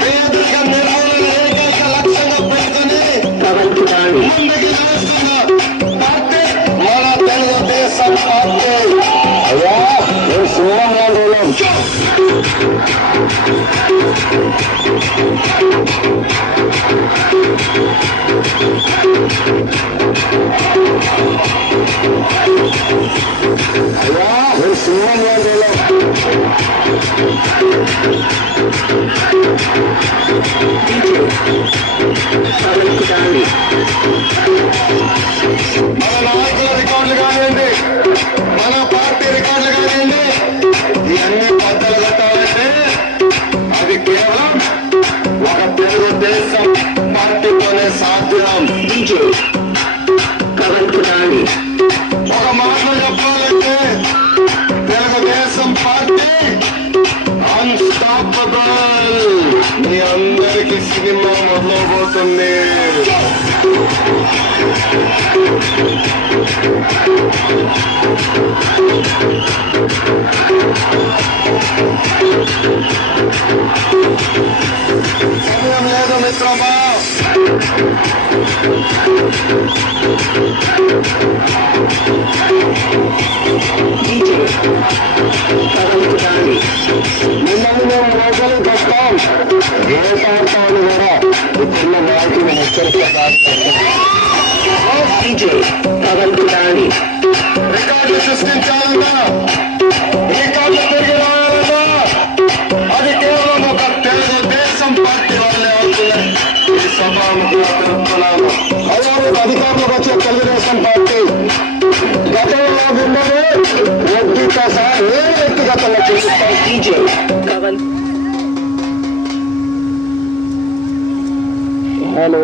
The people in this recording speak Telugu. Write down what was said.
పేదరిక నిర్మూలన ఏకైక లక్ష్యంగా పెట్టుకుని ముందుకు నడుస్తున్న పార్టీ మన తెలుగుదేశం పార్టీ. అయ్యా నేను సింహం మన నాయకుల రికార్డులు కానివ్వండి, మన పార్టీ రికార్డులు కానివ్వండి, ఇవన్నీ బద్దలు కట్టాలంటే అది కేవలం ఒక తెలుగుదేశం పార్టీతోనే సాధ్యం. ఒక మాటలో చెప్పాలంటే తెలుగుదేశం పార్టీ అన్స్టాపబుల్. మీ అందరికీ సినిమా మొదలవబోతుంది. సమయం లేదు మిత్రమా. మిమ్మల్ని మేము రోజులు కష్టాం ఏ పార్టాలు కూడా చిన్న నాయకులు రికార్డులు సృష్టించాలన్నా, రికార్డులు తిరిగి రావాలన్నా అది కేవలం ఒక తెలుగుదేశం పార్టీ వాళ్ళే అవుతుందని ఈ సభాముఖంగా తెలుపుతున్నాను. అలాగే అధికారంలోకి వచ్చే తెలుగుదేశం పార్టీ గతంలో ఉన్నది వడ్డీతో సహా ఏ వ్యక్తిగతంగా చూపిస్తాం. హలో.